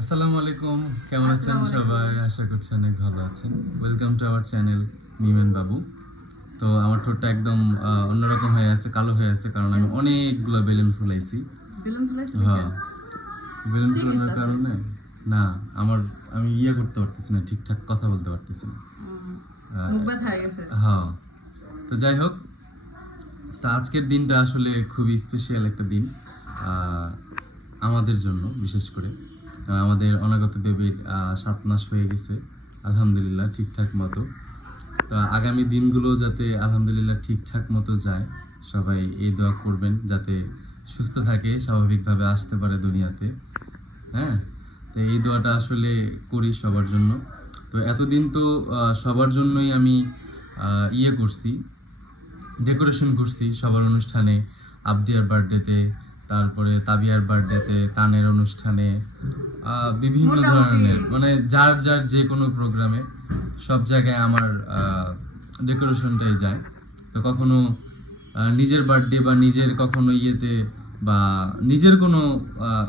আসসালামু আলাইকুম কেমন আছেন সবাই? আশা করছি অনেক ভালো আছেন। ওয়েলকাম টু আওয়ার চ্যানেল মিমেন বাবু তো আমার ঠোঁটটা একদম অন্যরকম হয়ে আছে কালো হয়ে আছে কারণ আমি অনেকগুলো বেলুন ফুলাইছি। বেলুন হ্যাঁ। বেলুন ফুলানোর কারণে? না আমার আমি ইয়ে করতে পারতেছি না ঠিকঠাক কথা বলতে পারতেছি না। হয়ে তো যাই হোক তা আজকের দিনটা আসলে খুবই স্পেশাল একটা দিন আমাদের জন্য বিশেষ করে। আমাদের অনাগত বেবির সাত মাস হয়ে গেছে। আলহামদুলিল্লাহ, ঠিকঠাক মতো। তো আগামী দিনগুলো যাতে আলহামদুলিল্লাহ ঠিকঠাক মতো যায়, সবাই এই দোয়া করবেন যাতে সুস্থ থাকে, স্বাভাবিকভাবে আসতে পারে দুনিয়াতে। হ্যাঁ? তো এই দোয়াটা আসলে করি সবার জন্য। তো এতদিন তো সবার জন্যই আমি ইয়ে করছি, ডেকোরেশন করছি সবার অনুষ্ঠানে আবদিয়ার বার্থডেতে। তারপরে তাবিয়ার বার্থডেতে তানের অনুষ্ঠানে বিভিন্ন ধরনের মানে যার যার যে কোনো প্রোগ্রামে সব জায়গায় আমার ডেকোরেশনটাই যায়। তো কখনো নিজের বার্থডে বা নিজের কখনো ইয়েতে বা নিজের কোনো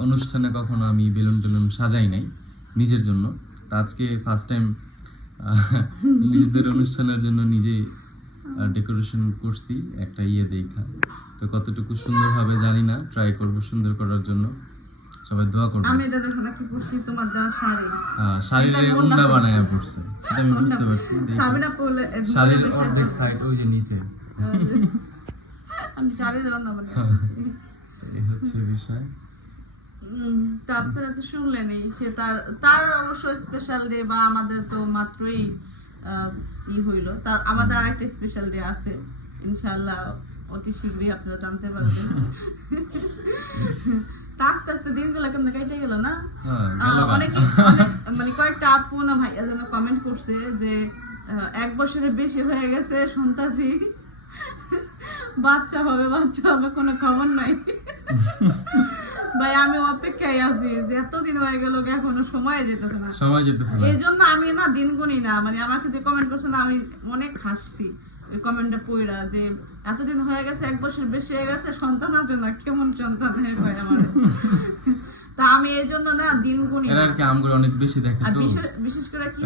অনুষ্ঠানে কখনো আমি বেলুন টেলুন সাজাই নাই নিজের জন্য। তো আজকে ফার্স্ট টাইম নিজেদের অনুষ্ঠানের জন্য নিজেই ডেকোরেশন করছি একটা ইয়ে দেখা। তো কতটুকু সুন্দরভাবে জানি না ট্রাই করব সুন্দর করার জন্য। সবাই দোয়া করবে আমি এটা দেখো নাকি পড়ছি তোমার দেওয়া শাড়ি। হ্যাঁ, শাড়ির উন্ডা বানায় পড়ছে। এটা আমি বুঝতে পারছি। সাবিনা পড়লে শাড়ির অর্ধেক সাইড ওই যে নিচে। আমি শাড়ি দেওয়া না মানে এই হচ্ছে বিষয়। তা আপনারা তো শুনলেনই সে তার তার অবশ্য স্পেশাল ডে বা আমাদের তো মাত্রই ই হইল। তার আমাদের আরেকটা স্পেশাল ডে আছে ইনশাআল্লাহ। অতি শীঘ্রই আপনারা জানতে পারবেন। তা আস্তে আস্তে দিনগুলো কেমন কেটে গেল না? হ্যাঁ অনেক মানে কয়েকটা আপু না ভাইয়া যেন কমেন্ট করছে যে এক বছরের বেশি হয়ে গেছে শুনতাছি বাচ্চা হবে বাচ্চা হবে কোনো খবর নাই। ভাই আমি অপেক্ষায় আছি যে এতদিন হয়ে গেল এখনও সময় যেতেছে না? সময় যেতেছে না। এই জন্য আমি না দিন গুনি না মানে আমাকে যে কমেন্ট করছে না আমি অনেক হাসছি। কমেন্টটা পড়া যে এতদিন হয়ে গেছে এক বছর বেশি হয়ে গেছে সন্তান আছে না কেমন সন্তান হয়ে ভাই আমার? তা আমি এই জন্য না দিন এরা আর কি আমগুলো অনেক বেশি দেখে আর বিশেষ করে কি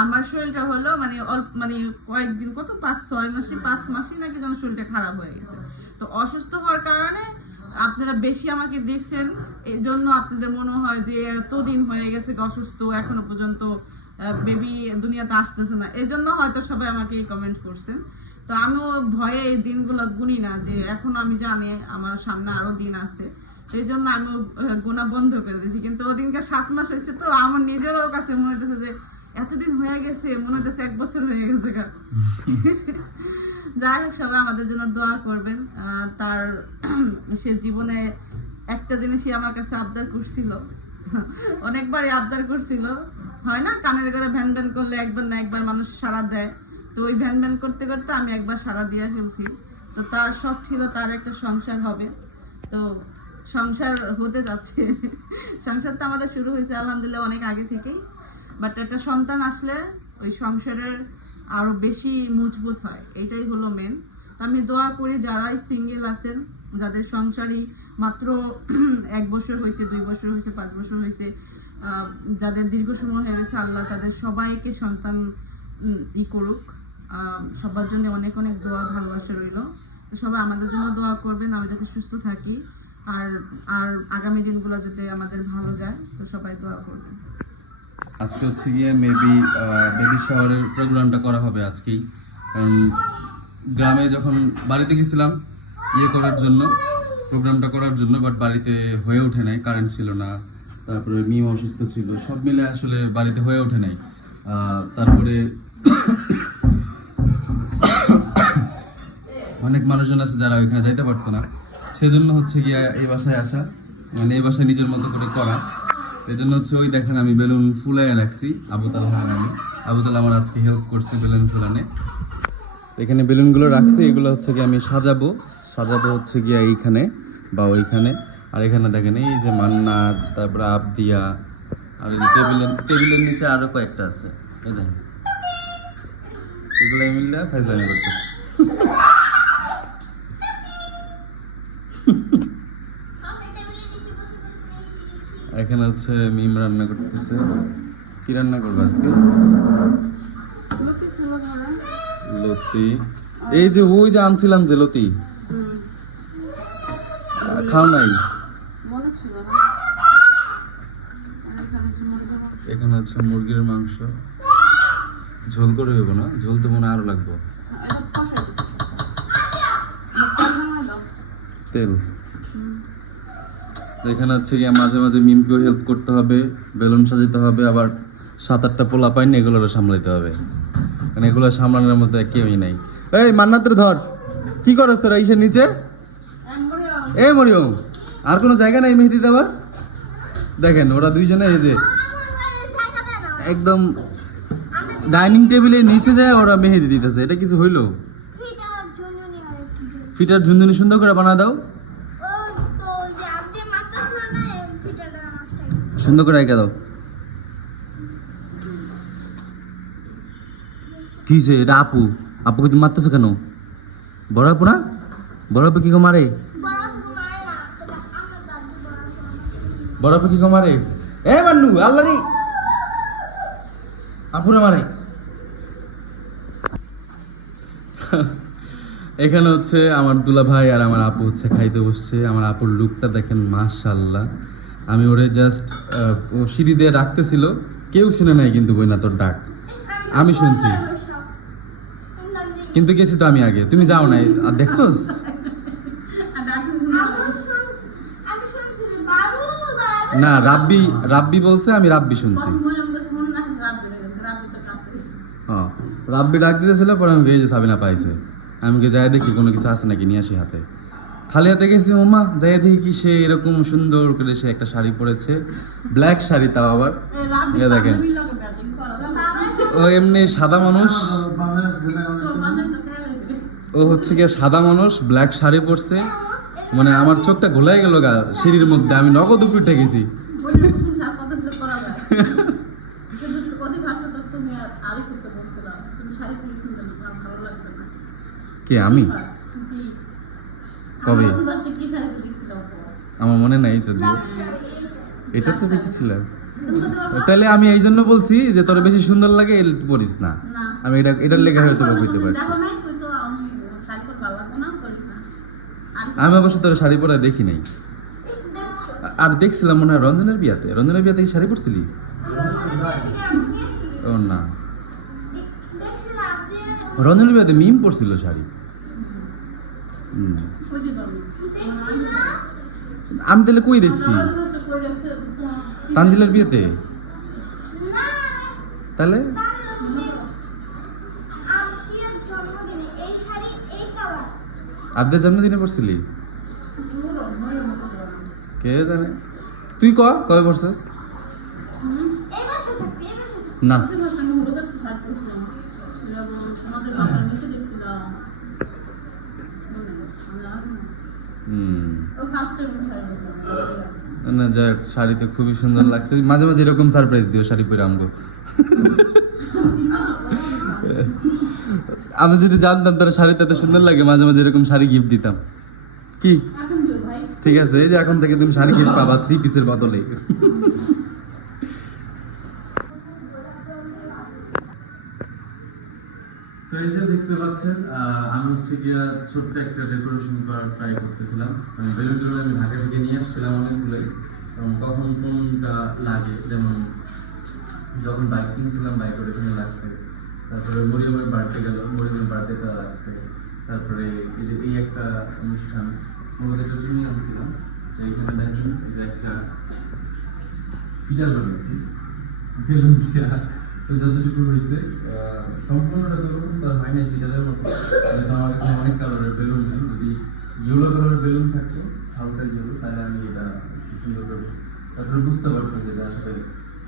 আমার শরীরটা হলো মানে অল্প মানে কয়েকদিন কত পাঁচ ছয় মাসে পাঁচ মাসে নাকি যেন শরীরটা খারাপ হয়ে গেছে। তো অসুস্থ হওয়ার কারণে আপনারা বেশি আমাকে দেখছেন এই জন্য আপনাদের মনে হয় যে এতদিন হয়ে গেছে অসুস্থ এখনও পর্যন্ত বেবি দুনিয়াতে আসতেছে না। এই জন্য হয়তো সবাই আমাকে কমেন্ট করছেন তো আমিও ভয়ে এই দিনগুলো গুনি না যে এখন আমি জানি আমার সামনে আরও দিন আছে। এই জন্য আমি গোনা বন্ধ করে দিয়েছি। কিন্তু ওদিনকে সাত মাস হয়েছে তো আমার নিজেরও কাছে মনে হচ্ছে যে এতদিন হয়ে গেছে, মনে হচ্ছে এক বছর হয়ে গেছে। যাই হোক, সবাই আমাদের জন্য দোয়া করবেন। তার, সে জীবনে একটা জিনিসই আমার কাছে আবদার করছিল। অনেকবারই আবদার করছিল। হয় না? কানের করে ভ্যান ভ্যান করলে একবার না একবার মানুষ সাড়া দেয়। তো ওই ভ্যান ভ্যান করতে করতে আমি একবার সাড়া দিয়ে ফেলছি। তো তার শখ ছিল তার একটা সংসার হবে। তো সংসার হতে যাচ্ছে। সংসার তো আমাদের শুরু হয়েছে আলহামদুলিল্লাহ অনেক আগে থেকেই। বাট একটা সন্তান আসলে ওই সংসারের আরও বেশি মজবুত হয়। এটাই হলো মেন আমি দোয়া করি যারাই সিঙ্গেল আছেন, যাদের সংসারই মাত্র এক বছর হয়েছে, দুই বছর হয়েছে, পাঁচ বছর হয়েছে যাদের দীর্ঘ সময় হয়ে গেছে আল্লাহ তাদের সবাইকে সন্তান ই করুক। সবার জন্য অনেক অনেক দোয়া, ভালোবাসা রইল। তো সবাই আমাদের জন্য দোয়া করবেন, আমি যাতে সুস্থ থাকি। আর আর আগামী দিনগুলো যাতে আমাদের ভালো যায়, তো সবাই দোয়া করবেন। আজকে হচ্ছে গিয়ে মেবি বেবি শাওয়ারের প্রোগ্রামটা করা হবে আজকেই। কারণ গ্রামে যখন বাড়িতে গেছিলাম ইয়ে করার জন্য প্রোগ্রামটা করার জন্য বাট বাড়িতে হয়ে ওঠে নাই কারেন্ট ছিল না। তারপরে মিম অসুস্থ ছিল, সব মিলে আসলে বাড়িতে হয়ে ওঠে নাই। তারপরে অনেক মানুষজন আছে যারা ওইখানে যাইতে পারতো না। সেজন্য হচ্ছে গিয়া এই বাসায় আসা মানে এই বাসায় নিজের মতো করে করা। এই জন্য হচ্ছে ওই দেখেন আমি বেলুন ফুলাই রাখছি আবুতাল আমি আবুতাল আমার আজকে হেল্প করছে বেলুন ফুলানে। এখানে বেলুনগুলো রাখছি, এগুলো হচ্ছে গিয়ে আমি সাজাবো। সাজাবো হচ্ছে গিয়া এইখানে বা ওইখানে। আর এখানে দেখেন এই যে মান্না তারপরে আবদিয়া আর এই টেবিলের টেবিলের নিচে আরও কয়েকটা আছে। এই দেখেন। এগুলো মিললে ফাইজলামি করতেছে। এখানে হচ্ছে মিম রান্না করতেছে। কি রান্না করব আজকে? লতি। এই যে ওই যে আনছিলাম যে লতি। খাও নাই? ছিল না। এখানে হচ্ছে মুরগির মাংস। ঝোল করে হইব না? ঝোল তো মনে আরও লাগবে। তেল। এখানে হচ্ছে গিয়ে মাঝে মাঝে মিমকেও হেল্প করতে হবে বেলুন সাজাতে হবে আবার সাত আটটা পোলা পাইনি এগুলোরও সামলাইতে হবে। মানে এগুলো সামলানোর মতো কেউই নাই। এই মান্নাতের ধর কি করস তোরা ইসের নিচে? এ মরিয়ম। আর কোনো জায়গা নাই মেহেদি দেওয়ার? দেখেন, ওরা দুইজনে এই যে একদম ডাইনিং টেবিলের নিচে যায় ওরা মেহেদি দিতেছে। এটা কিছু হইল? ফিটার ঝুনঝুনি সুন্দর করে বানা দাও। সুন্দর করে এঁকে দাও। কি এটা আপু। আপুকে তুমি মারতেছো কেন? বড় আপু না? বড় আপু কি মারে? বড় আপু কি গো এ মান্নু আল্লাহরি আপু না মারে এখানে হচ্ছে আমার দুলা ভাই আর আমার আপু হচ্ছে খাইতে বসছে। আমার আপুর লুকটা দেখেন মাশাল্লাহ আমি ওরে জাস্ট সিঁড়ি দিয়ে ডাকতেছিল। কেউ শুনে নাই কিন্তু বই না তোর ডাক। আমি শুনছি। কিন্তু গেছি তো আমি আগে। তুমি যাও নাই। আর দেখছোস? না, রাব্বি রাব্বি বলছে, আমি রাব্বি শুনছি। রাব্বি ডাক দিতেছিল, পরে আমি ভেজে সাবিনা পাইছে। আমি কে যাই দেখি, কোনো কিছু আছে নাকি? নিয়ে আসি হাতে। খালি হাতে গেছি, ওমা, যাই দেখি কি সে এরকম সুন্দর করে সে একটা শাড়ি পরেছে। ব্ল্যাক শাড়ি তাও আবার। দেখেন। ও এমনি সাদা মানুষ। ও হচ্ছে গিয়ে সাদা মানুষ, ব্ল্যাক শাড়ি পরছে। মানে আমার চোখটা ঘোলাই গেল গা সিঁড়ির মধ্যে আমি নগদ উপরে উঠে গেছি। কে আমি? কবে? আমার মনে নাই যদিও। এটা তো দেখেছিলাম। তাহলে আমি এই জন্য বলছি যে তোর বেশি সুন্দর লাগে পড়িস না। আমি এটা এটার লেগে হয়তো বুঝতে পারছি। আমি অবশ্য তোর শাড়ি পরা দেখি নাই। আর দেখছিলাম মনে হয় রঞ্জনের বিয়াতে। রঞ্জনের বিয়াতে শাড়ি পরছিলি? ও না। রঞ্জনের বিয়াতে মিম পরছিল শাড়ি। আমি তাহলে কই দেখছি? তানজিলের বিয়েতে? তাহলে? আদ্যের জন্মদিনে পড়ছিলি? কে জানে? তুই ক? কবে পড়ছিস? না। না। যাক শাড়িতে খুবই সুন্দর লাগছে। মাঝে মাঝে এরকম সারপ্রাইজ দিও শাড়ি পরে আমগো। আমি যদি জানতাম তোর শাড়িতে এত সুন্দর লাগে মাঝে মাঝে এরকম শাড়ি গিফট দিতাম। কি? ঠিক আছে এই যে এখন থেকে তুমি শাড়ি গিফট পাবা থ্রি পিসের বদলে। তো এই যে দেখতে পাচ্ছেন আমি হচ্ছে গিয়া ছোট্ট একটা ডেকোরেশন করার ট্রাই করতেছিলাম। মানে বেলুনগুলো আমি ঢাকা থেকে নিয়ে আসছিলাম অনেকগুলোই। এবং কখন কোনটা লাগে, যেমন যখন বাইক কিনছিলাম বাইকের এখানে লাগছে। তারপরে মরিয়মের বার্থডে গেল, মরিয়মের বার্থডেটা লাগছে। তারপরে এই যে এই একটা অনুষ্ঠান, মূলত একটা জুনি আনছিলাম। এখানে দেখেন যে একটা ফিডার বানিয়েছি বেলুন তো যতটুকু হয়েছে সম্পূর্ণটা তো ওরকম তো আর হয় না ফিডারের মতো কিন্তু আমার কাছে অনেক কালারের বেলুন নেই যদি ইয়েলো কালারের বেলুন থাকতো হালকা ইয়েলো তাহলে আমি এটা সুন্দর করে তারপরে বুঝতে পারতাম যে আসলে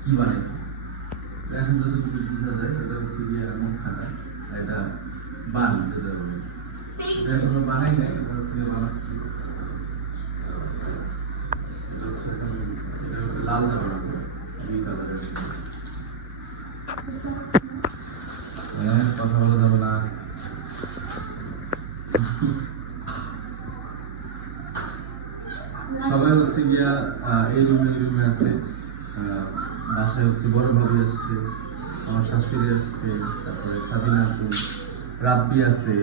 কি বানাইছে। এখন যতটুকু বোঝা যায়, এটা হচ্ছে গিয়ে মুখখানা আর এটা বান, যেটা বলে। এটা এখনও বানাই নাই, এটা হচ্ছে বানাচ্ছি। লালটা বানাবো, এই কালারের কথা যাবে না। সবাই হচ্ছে গিয়া এই রুমে এই রুমে আছে। বাসায় হচ্ছে বড় ভাবি আসছে, আমার শাশুড়ি আসছে, তারপরে সাবিনা রাব্বি আছে।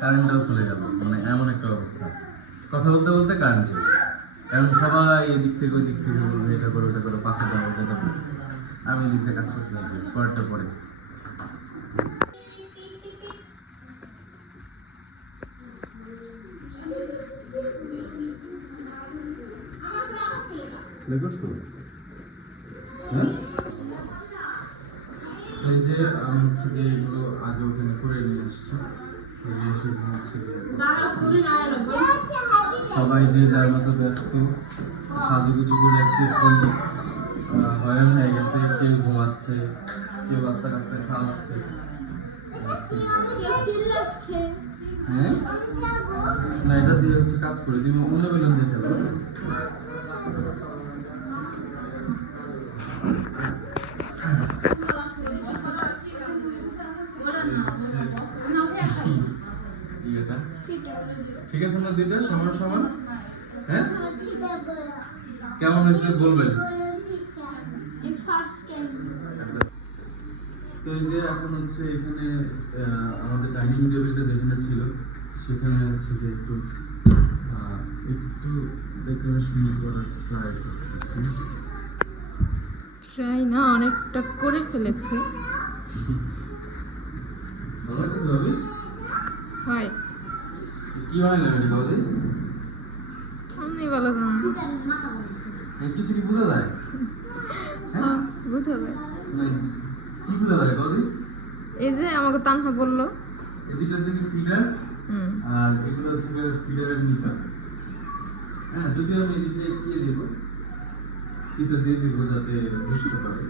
কারেন্টটাও চলে গেল মানে এমন একটা অবস্থা। কথা বলতে বলতে কারেন্ট চলে। এখন সবাই এদিক থেকে ওই দিক থেকে বলবে, এটা করো, ওটা করো, পাখা দাও, ওটা দাও আমি থেকে কাজ করতে থাকি পরেরটা পরে। হ্যাঁ? এই যে আমি হচ্ছে গিয়ে এগুলো আগে ওখানে করে নিয়ে আসছি। সবাই যে যার মতো ব্যস্ত সাজুগুজু করে একটু হয়রান হয়ে গেছে, কেউ ঘুমাচ্ছে, কেউ বাচ্চা কাচ্চা খাওয়াচ্ছে। হ্যাঁ? না, এটা দিয়ে হচ্ছে কাজ করে তুমি অন্য বেলুন দিয়ে খেলো। ঠিক আছে না, দুইটা? সমান সমান? হ্যাঁ? কেমন হয়েছে বলবেন? তো এই যে এখন হচ্ছে এখানে আমাদের ডাইনিং টেবিলটা যেখানে ছিল সেখানে হচ্ছে যে একটু একটু ডেকোরেশন করার ট্রাই করতেছি। ট্রাই না অনেকটা করে ফেলেছে। ভালো হয়। কি এটা বৌদি আমি বলো না। কিছু কি বোঝা যায়? হ্যাঁ, বুঝা যায়। কি এই যে আমাকে তানহা বলল। এদিকে হচ্ছে কি ফিডার আর এগুলো হচ্ছে ফিডারের হ্যাঁ যদি আমি এদিকে ইয়ে দিব ফিডার দিয়ে দিব যাতে বুঝতে পারে।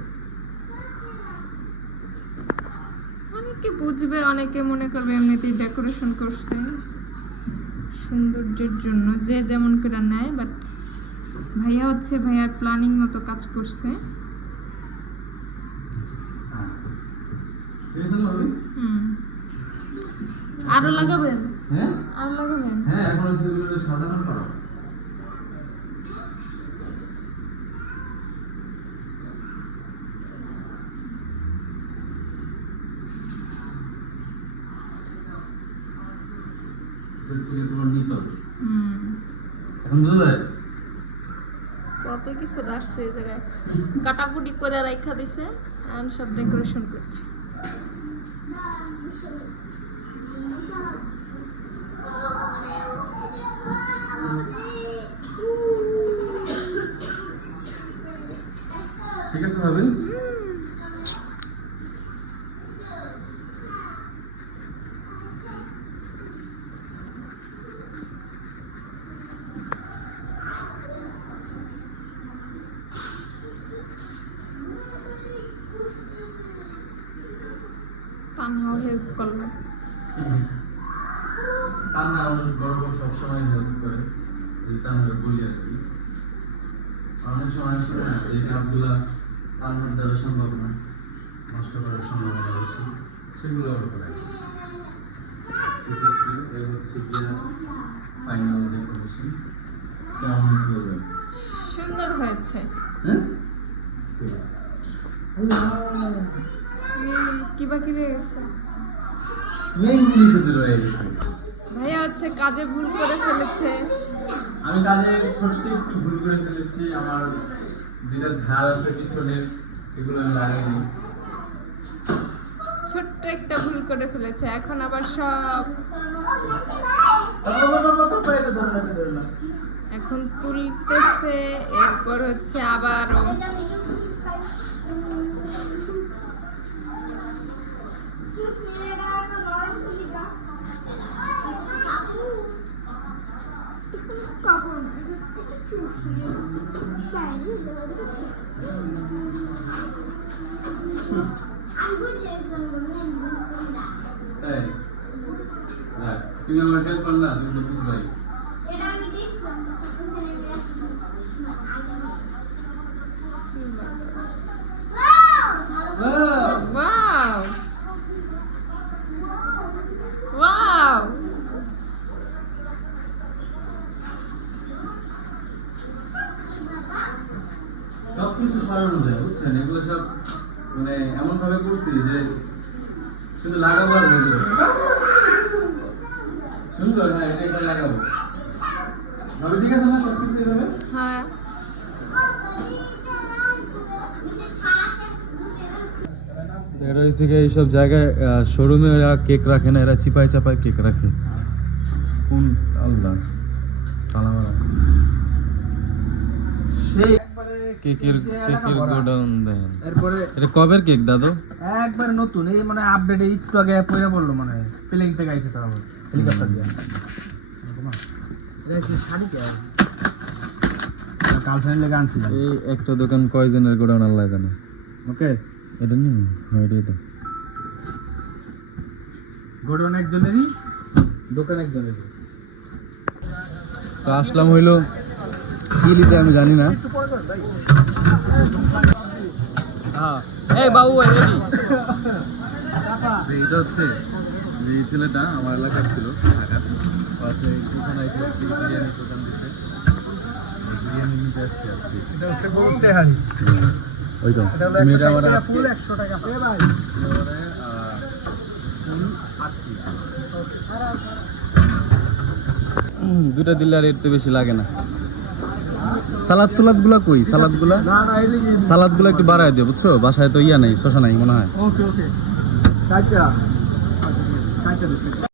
অনেকে বুঝবে অনেকে মনে করবে এমনিতেই ডেকোরেশন করছে। সৌন্দর্যের জন্য যে যেমন করে নেয় বাট ভাইয়া হচ্ছে ভাইয়ার প্ল্যানিং মতো কাজ করছে হ্যাঁ ঠিক আছে না ভাবি হুম আরও লাগাবেন? হ্যাঁ? আরও লাগাবেন? হ্যাঁ এখন হচ্ছে এগুলো সাধারণ করা হচ্ছে গিয়ে তোমার নিতল হুম। এখন বোঝা যায়? কত কিছু রাখছে এই জায়গায় কাটাকুটি করে রাখা দিছে আর সব ডেকোরেশন করছে। ঠিক আছে ভাবি তানহাও হেল্প করল তান্না আমার বড় বড় সবসময় হেল্প করে এই তান্নাকে বলি আর কি অনেক সময় আসলে না এই কাজগুলা তান্নার দ্বারা সম্ভব না নষ্ট করার সম্ভাবনা বেশি সেগুলো ওর করে এই হচ্ছে গিয়া ফাইনাল ডেকোরেশন কেমন হয়েছে বলবেন সুন্দর হয়েছে। হ্যাঁ? কি বাকি রয়ে গেছে? মেইন জিনিস রয়ে গেছে। ভাইয়া হচ্ছে কাজে ভুল করে ফেলেছে। আমি কাজে ছোট্ট একটু ভুল করে ফেলেছি আমার যেটা ঝাড় আছে পিছনে এগুলো আমি লাগাইনি। ছোট্ট একটা ভুল করে ফেলেছে এখন আবার সব এখন তুলতেছে এরপর হচ্ছে আবারও 是用闪电的潜。俺估计是我们能分的。哎，来，今天我先分了，你们不可以。লাগাবো সুন্দর হ্যাঁ এটা এটা লাগাবো ঠিক আছে না এভাবে কি এইসব জায়গায় শোরুমে এরা কেক রাখে না, এরা চিপাই চাপাই কেক রাখে। কোন আল্লাহ। সেই কেকের কেকের গোডাউন এরপরে এটা কবের কেক দাদু? একবারে নতুন এই মানে আপডেটে একটু আগে পড়ে পড়ল মানে প্লেন থেকে আইছে তারা হেলিকপ্টার দিয়ে। এটা কি শাড়ি কে? গার্লফ্রেন্ড লেগে আনছিলাম। এই একটা দোকান কয়জনের গোডাউন আল্লাহ জানে। ওকে? এটা নিয়ে হ্যাঁ এটাই তো গোডাউন একজনেরই দোকান একজনেরই। তো আসলাম হইল কি লিতে আমি জানি না। হ্যাঁ। এই বাবু এইটা হচ্ছে যে এই ছেলেটা আমার এলাকার ছিল ঢাকার। পাশে দোকান আইছিল বিরিয়ানির দোকান দিছে। বিরিয়ানি নিতে আসছি আজকে। এটা হচ্ছে গরুর তেহারি। ওই তো। তুমি এটা আমার আজকে ফুল একশো টাকা এ ভাই। এবারে, আহ, উম, দুটা দিলে আর এর তো বেশি লাগে না। সালাদ সালাদগুলা কই সালাদগুলা সালাদগুলা একটু বাড়ায় দিও বুঝছ? বাসায় তো ইয়া নাই শশা নাই মনে হয়। ওকে ওকে।